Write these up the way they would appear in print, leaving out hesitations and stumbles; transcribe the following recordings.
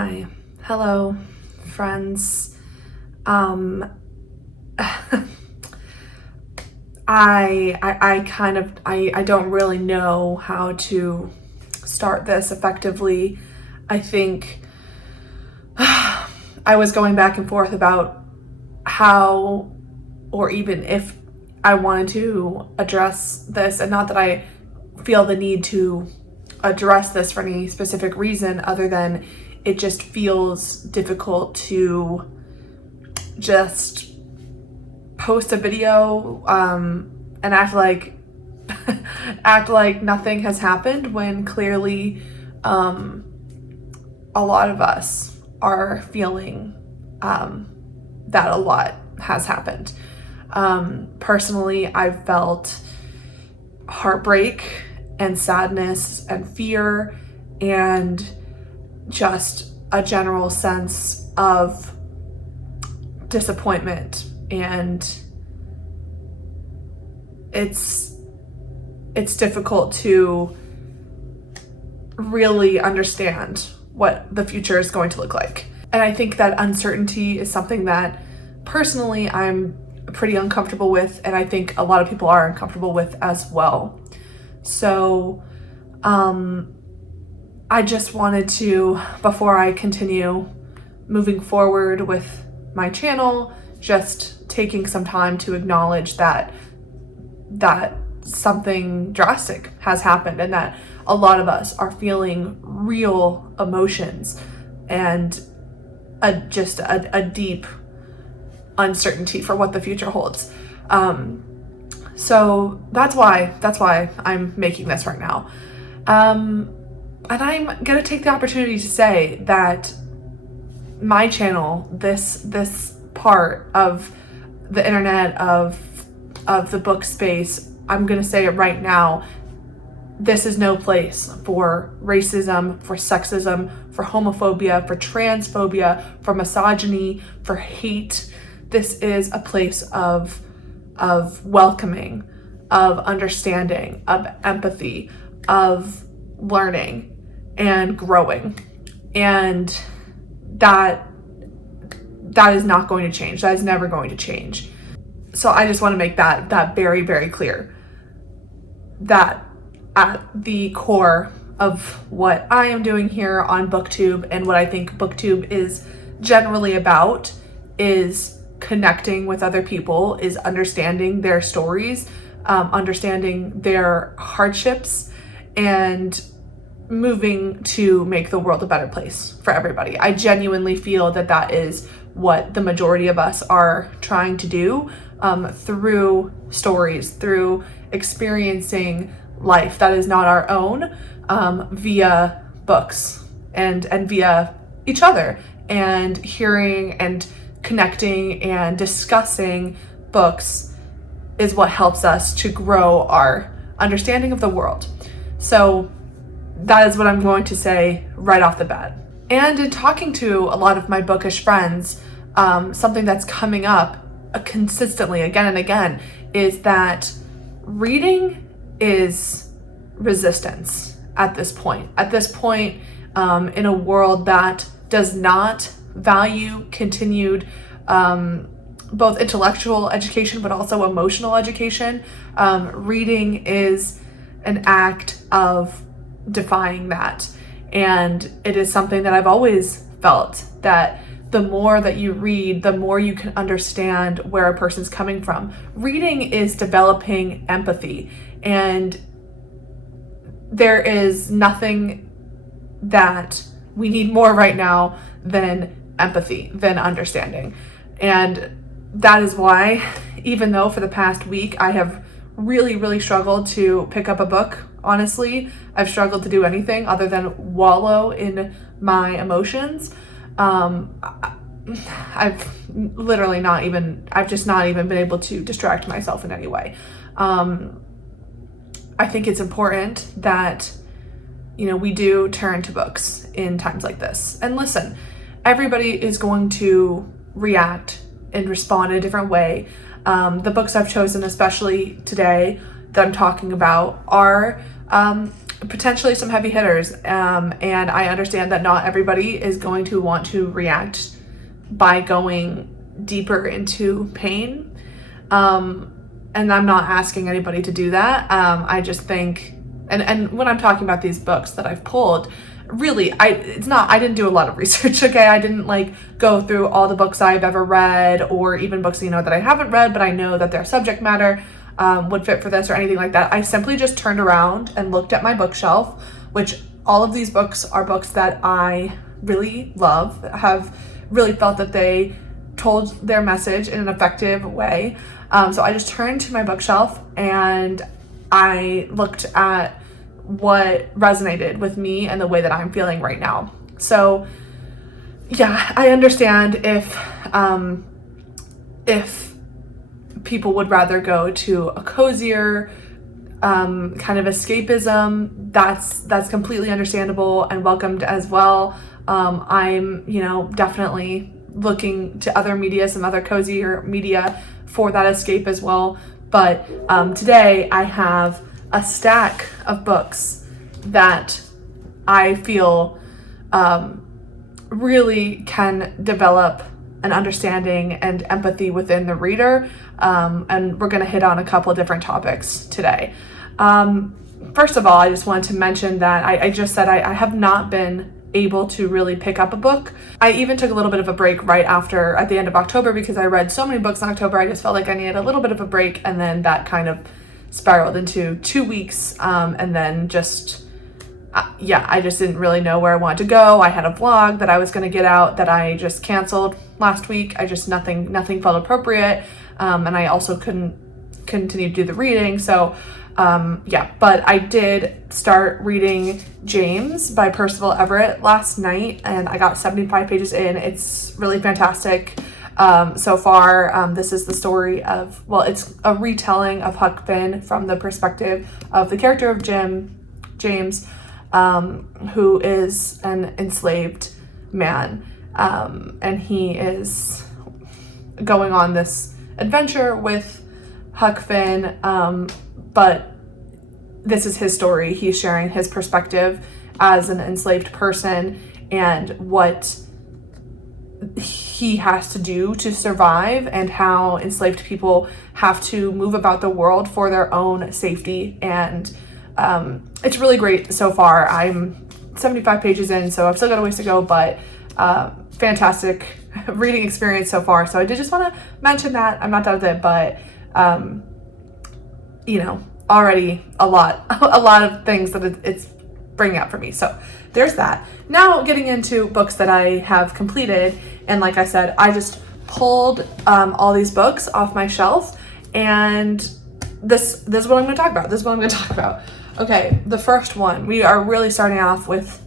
Hi. Hello, friends. Um, I don't really know how to start this effectively. I think I was going back and forth about how, or even if I wanted to address this, and not that I feel the need to address this for any specific reason other than it just feels difficult to just post a video and act like nothing has happened when clearly a lot of us are feeling that a lot has happened. Personally, I've felt heartbreak and sadness and fear and just a general sense of disappointment, and it's difficult to really understand what the future is going to look like. And I think that uncertainty is something that personally I'm pretty uncomfortable with, and I think a lot of people are uncomfortable with as well. So I just wanted to, before I continue moving forward with my channel, just taking some time to acknowledge that something drastic has happened and that a lot of us are feeling real emotions and a deep uncertainty for what the future holds. So that's why I'm making this right now. And I'm gonna take the opportunity to say that my channel, this part of the internet, of the book space, I'm gonna say it right now, this is no place for racism, for sexism, for homophobia, for transphobia, for misogyny, for hate. This is a place of welcoming, of understanding, of empathy, of learning and growing. And that is not going to change. That is never going to change. So I just want to make that very, very clear, that at the core of what I am doing here on BookTube and what I think BookTube is generally about is connecting with other people, is understanding their stories, understanding their hardships, and moving to make the world a better place for everybody. I genuinely feel that is what the majority of us are trying to do through stories, through experiencing life that is not our own, via books and via each other, and hearing and connecting and discussing books is what helps us to grow our understanding of the world. So that is what I'm going to say right off the bat. And in talking to a lot of my bookish friends, something that's coming up consistently again and again is that reading is resistance at this point. At this point, in a world that does not value continued both intellectual education but also emotional education, reading is an act of defying that. And it is something that I've always felt, that the more that you read, the more you can understand where a person's coming from. Reading is developing empathy, and there is nothing that we need more right now than empathy, than understanding. And that is why, even though for the past week I have really, really struggled to pick up a book, honestly, I've struggled to do anything other than wallow in my emotions. I've just not even been able to distract myself in any way. I think it's important that, we do turn to books in times like this. And listen, everybody is going to react and respond in a different way. The books I've chosen, especially today, that I'm talking about are potentially some heavy hitters. And I understand that not everybody is going to want to react by going deeper into pain. And I'm not asking anybody to do that. I just think, and when I'm talking about these books that I've pulled, really, I didn't do a lot of research, okay? I didn't like go through all the books I've ever read, or even books, that I haven't read, but I know that their subject matter would fit for this or anything like that. I simply just turned around and looked at my bookshelf, which all of these books are books that I really love, have really felt that they told their message in an effective way. So I just turned to my bookshelf and I looked at what resonated with me and the way that I'm feeling right now. So yeah, I understand if people would rather go to a cozier kind of escapism, that's completely understandable and welcomed as well. I'm, definitely looking to other media, some other cozier media for that escape as well. But today I have a stack of books that I feel really can develop an understanding and empathy within the reader. And we're going to hit on a couple of different topics today. First of all, I just wanted to mention that I just said I have not been able to really pick up a book. I even took a little bit of a break at the end of October, because I read so many books in October. I just felt like I needed a little bit of a break, and then that kind of spiraled into 2 weeks, and then just I just didn't really know where I wanted to go. I had a vlog that I was going to get out that I just canceled last week. Nothing felt appropriate, and I also couldn't continue to do the reading. So but I did start reading James by Percival Everett last night, and I got 75 pages in. It's really fantastic. So far, this is the story of, it's a retelling of Huck Finn from the perspective of the character of James, who is an enslaved man. And he is going on this adventure with Huck Finn, but this is his story. He's sharing his perspective as an enslaved person and what he has to do to survive, and how enslaved people have to move about the world for their own safety. And it's really great so far. I'm 75 pages in, so I've still got a ways to go, but fantastic reading experience so far. So I did just want to mention that. I'm not done with it, but already a lot of things that it's bringing up for me. So there's that. Now getting into books that I have completed, and like I said, I just pulled all these books off my shelf, and this is what I'm going to talk about. Okay, the first one, we are really starting off with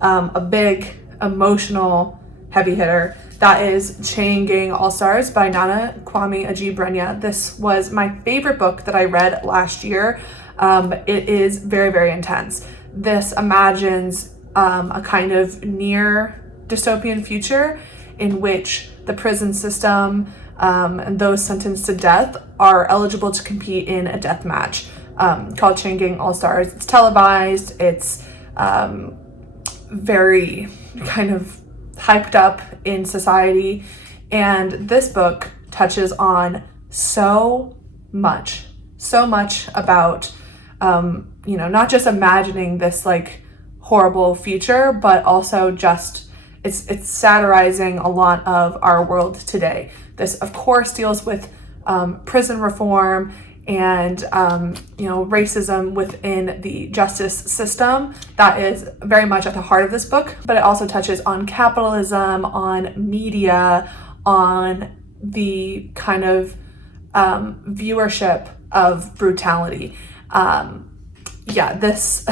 a big emotional heavy hitter. That is Chain Gang All-Stars by Nana Kwame Adjei-Brenyah. This was my favorite book that I read last year. It is very, very intense. This imagines a kind of near dystopian future in which the prison system and those sentenced to death are eligible to compete in a death match called Chain Gang All-Stars. It's televised. It's very kind of hyped up in society, and this book touches on so much about not just imagining this like horrible future, but also just it's satirizing a lot of our world today. This of course deals with prison reform and racism within the justice system. That is very much at the heart of this book, but it also touches on capitalism, on media, on the kind of viewership of brutality. This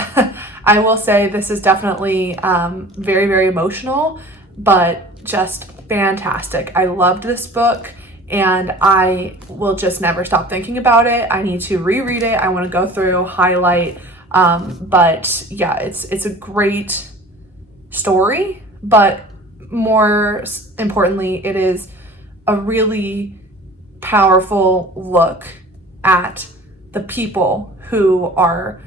I will say this is definitely very, very emotional, but just fantastic. I loved this book, and I will just never stop thinking about it. I need to reread it. I want to go through, highlight, but yeah, it's a great story, but more importantly, it is a really powerful look at the people who are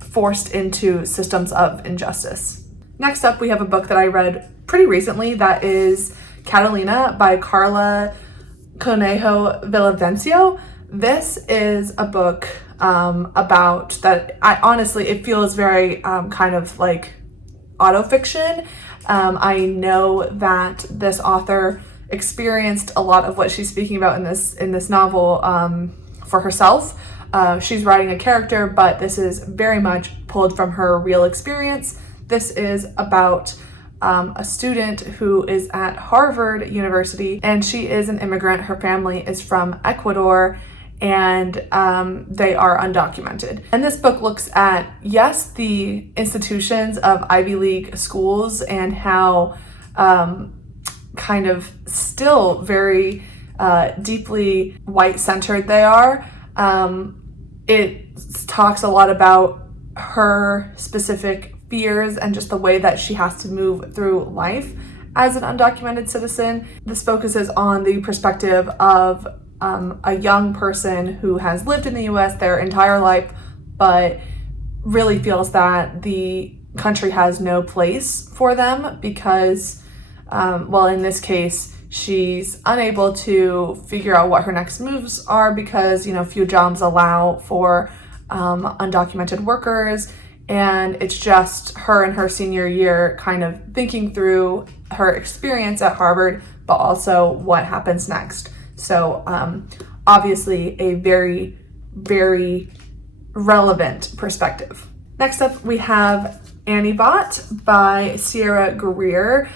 forced into systems of injustice. Next up, we have a book that I read pretty recently that is Catalina by Carla Conejo Villavicencio. This is a book about that. It feels very kind of like autofiction. I know that this author experienced a lot of what she's speaking about in this novel for herself. She's writing a character, but this is very much pulled from her real experience. This is about a student who is at Harvard University, and she is an immigrant. Her family is from Ecuador, and they are undocumented. And this book looks at, yes, the institutions of Ivy League schools and how kind of still very deeply white-centered they are. It talks a lot about her specific fears and just the way that she has to move through life as an undocumented citizen. This focuses on the perspective of a young person who has lived in the US their entire life, but really feels that the country has no place for them because, in this case, she's unable to figure out what her next moves are because, few jobs allow for undocumented workers. And it's just her in her senior year kind of thinking through her experience at Harvard, but also what happens next. So obviously a very, very relevant perspective. Next up, we have Annie Bot by Sierra Greer.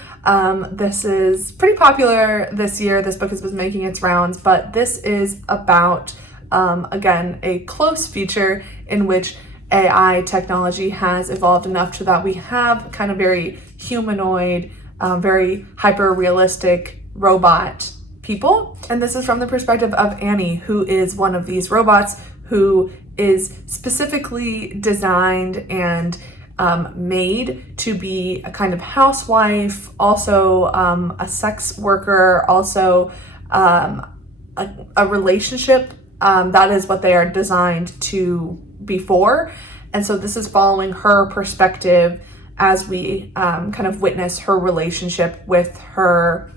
This is pretty popular this year. This book has been making its rounds, but this is about, again, a close feature in which AI technology has evolved enough so that we have kind of very humanoid, very hyper-realistic robot people. And this is from the perspective of Annie, who is one of these robots who is specifically designed and made to be a kind of housewife, also a sex worker, also a relationship. That is what they are designed to be for. And so this is following her perspective as we kind of witness her relationship with her,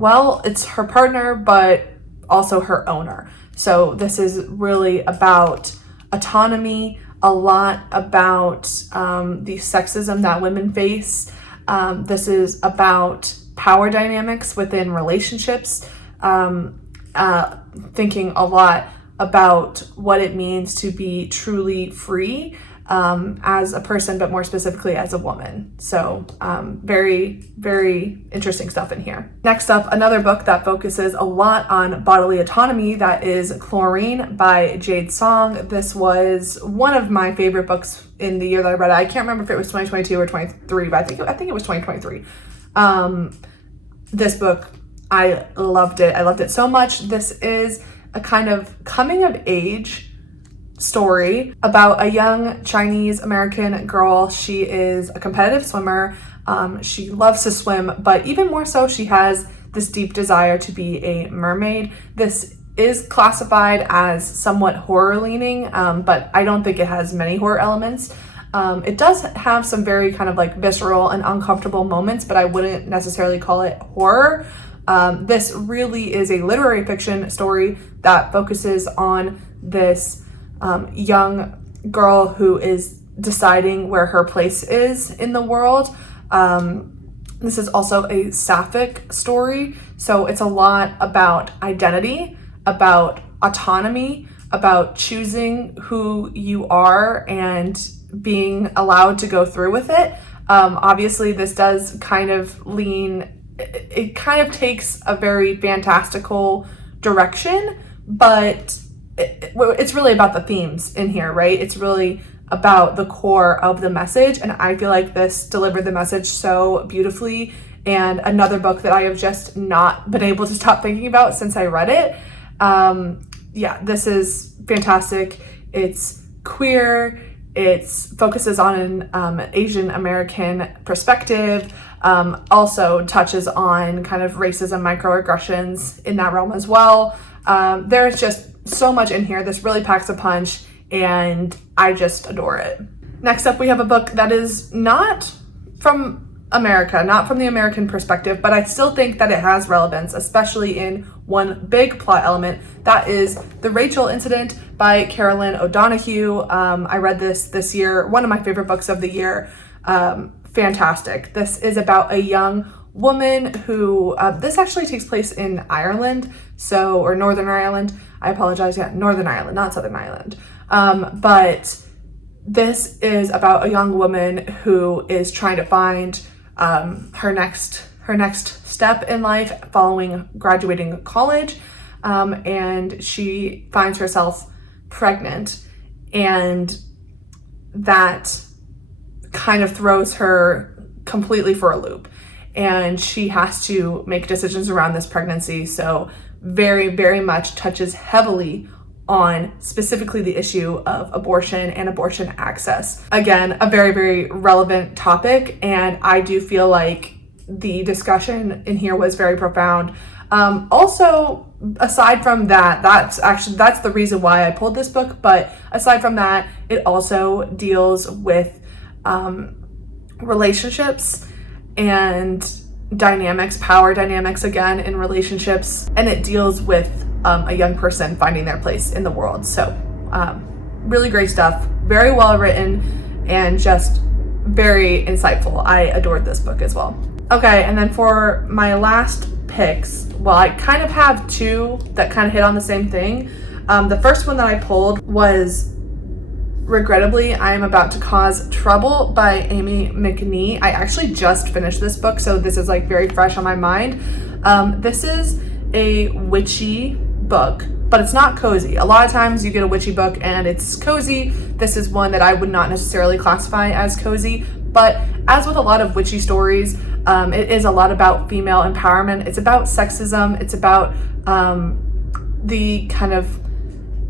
it's her partner, but also her owner. So this is really about autonomy, a lot about the sexism that women face. This is about power dynamics within relationships, thinking a lot about what it means to be truly free as a person, but more specifically as a woman. So very, very interesting stuff in here. Next up, another book that focuses a lot on bodily autonomy, that is Chlorine by Jade Song. This was one of my favorite books in the year that I read it. I can't remember if it was 2022 or 23, but I think it was 2023. This book, I loved it. I loved it so much. This is a kind of coming of age story about a young Chinese American girl. She is a competitive swimmer. She loves to swim, but even more so, she has this deep desire to be a mermaid. This is classified as somewhat horror leaning, but I don't think it has many horror elements. It does have some very kind of like visceral and uncomfortable moments, but I wouldn't necessarily call it horror. This really is a literary fiction story that focuses on this young girl who is deciding where her place is in the world. This is also a sapphic story, so it's a lot about identity, about autonomy, about choosing who you are and being allowed to go through with it. Obviously, this does kind of it kind of takes a very fantastical direction, but it's really about the themes in here, right? It's really about the core of the message, and I feel like this delivered the message so beautifully. And another book that I have just not been able to stop thinking about since I read it. This is fantastic. It's queer. It focuses on an Asian American perspective. Also touches on kind of racism, microaggressions in that realm as well. There's just so much in here. This really packs a punch, and I just adore it. Next up, we have a book that is not from America, not from the American perspective, but I still think that it has relevance, especially in one big plot element. That is The Rachel Incident by Carolyn O'Donoghue. I read this year, one of my favorite books of the year. Fantastic. This is about a young woman who, this actually takes place in Ireland, or Northern Ireland. I apologize, yeah, Northern Ireland, not Southern Ireland. But this is about a young woman who is trying to find her next step in life following graduating college, and she finds herself pregnant, and that kind of throws her completely for a loop, and she has to make decisions around this pregnancy. So very, very much touches heavily on specifically the issue of abortion and abortion access. Again, a very, very relevant topic, and I do feel like the discussion in here was very profound. Also, aside from that, that's the reason why I pulled this book, but aside from that, it also deals with relationships and dynamics, power dynamics again in relationships, and it deals with a young person finding their place in the world. So really great stuff, very well written, and just very insightful. I adored this book as well. Okay, and then for my last picks, well, I kind of have two that kind of hit on the same thing. The first one that I pulled was Regrettably, I Am About to Cause Trouble by Amy McNee. I actually just finished this book, so this is like very fresh on my mind. This is a witchy book, but it's not cozy. A lot of times you get a witchy book and it's cozy. This is one that I would not necessarily classify as cozy, but as with a lot of witchy stories, it is a lot about female empowerment. It's about sexism. It's about the kind of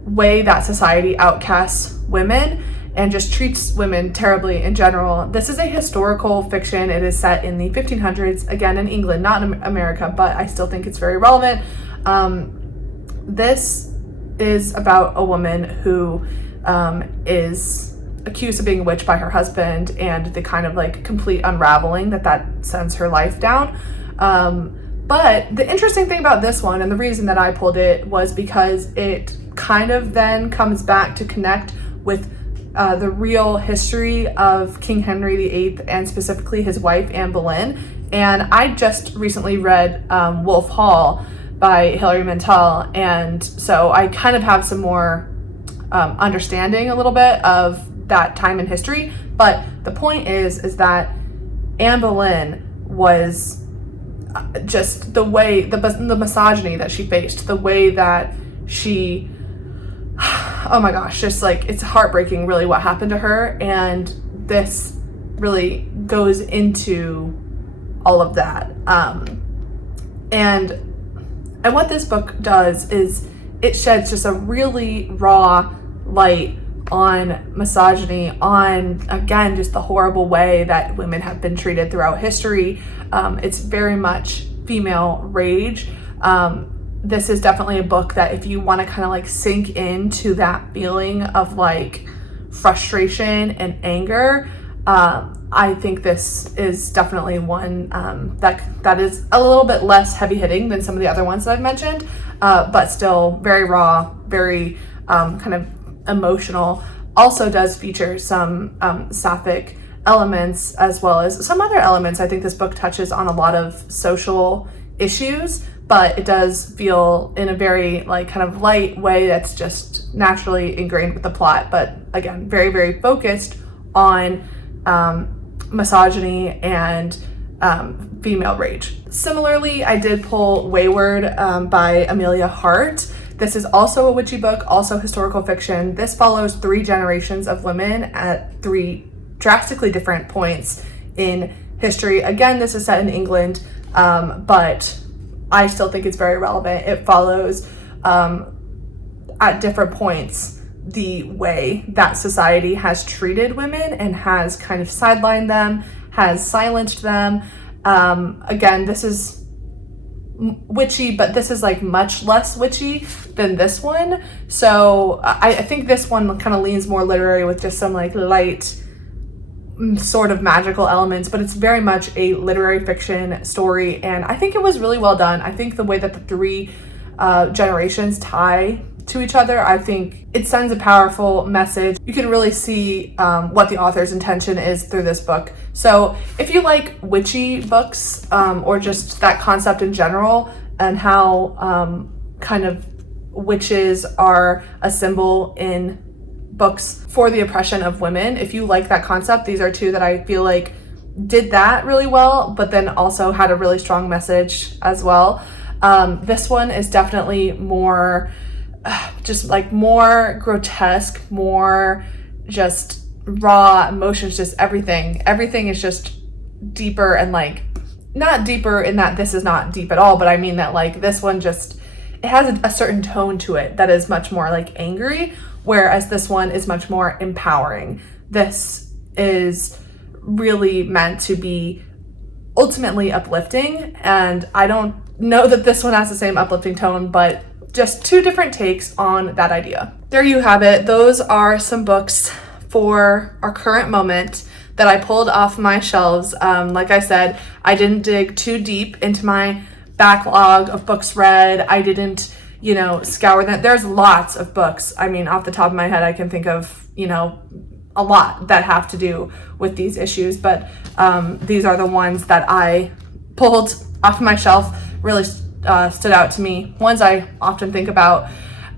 way that society outcasts women and just treats women terribly in general. This is a historical fiction. It is set in the 1500s, again in England, not in America, but I still think it's very relevant. This is about a woman who is accused of being a witch by her husband, and the kind of like complete unraveling that sends her life down. But the interesting thing about this one, and the reason that I pulled it, was because it kind of then comes back to connect with the real history of King Henry VIII, and specifically his wife, Anne Boleyn. And I just recently read Wolf Hall by Hilary Mantel, and so I kind of have some more understanding a little bit of that time in history. But the point is that Anne Boleyn was just the way, the misogyny that she faced, the way that she, oh my gosh, just like, it's heartbreaking really what happened to her, and this really goes into all of that. And what this book does is it sheds just a really raw light on misogyny, on, again, just the horrible way that women have been treated throughout history. It's very much female rage. This is definitely a book that if you want to kind of like sink into that feeling of like frustration and anger, I think this is definitely one that is a little bit less heavy hitting than some of the other ones that I've mentioned, but still very raw, very kind of emotional. Also does feature some sapphic elements, as well as some other elements. I think this book touches on a lot of social issues, but it does feel in a very like kind of light way that's just naturally ingrained with the plot. But again, very, very focused on misogyny and female rage. Similarly, I did pull Wayward by Amelia Hart. This is also a witchy book, also historical fiction. This follows 3 generations of women at 3 drastically different points in history. Again, this is set in England, but I still think it's very relevant. It follows at different points the way that society has treated women and has kind of sidelined them, has silenced them. Again, this is witchy, but this is like much less witchy than this one. So I think this one kind of leans more literary with just some like light sort of magical elements, but it's very much a literary fiction story, and I think it was really well done. I think the way that the three generations tie to each other, I think it sends a powerful message. You can really see what the author's intention is through this book. So if you like witchy books, or just that concept in general, and how kind of witches are a symbol in books for the oppression of women, if you like that concept, these are two that I feel like did that really well, but then also had a really strong message as well. This one is definitely more just like more grotesque, more just raw emotions, just everything is just deeper, and like not deeper in that this is not deep at all, but I mean that like this one just, it has a certain tone to it that is much more like angry, whereas this one is much more empowering. This is really meant to be ultimately uplifting, and I don't know that this one has the same uplifting tone, but just two different takes on that idea. There you have it. Those are some books for our current moment that I pulled off my shelves. Like I said, I didn't dig too deep into my backlog of books read. I didn't, scour that. There's lots of books. I mean, off the top of my head, I can think of, a lot that have to do with these issues, but these are the ones that I pulled off my shelf, really stood out to me, ones I often think about.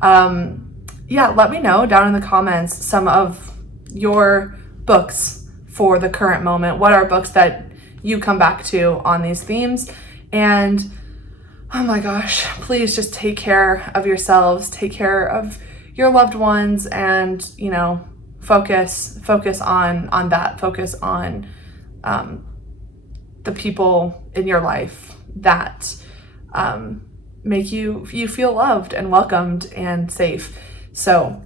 Let me know down in the comments some of your books for the current moment. What are books that you come back to on these themes? And oh my gosh, please just take care of yourselves, take care of your loved ones, and focus on that. Focus on the people in your life that make you feel loved and welcomed and safe. So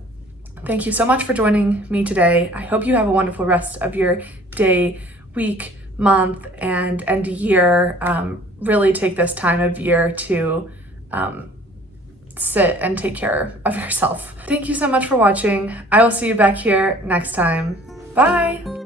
thank you so much for joining me today. I hope you have a wonderful rest of your day, week, month, and year. Really take this time of year to sit and take care of yourself. Thank you so much for watching. I will see you back here next time. Bye.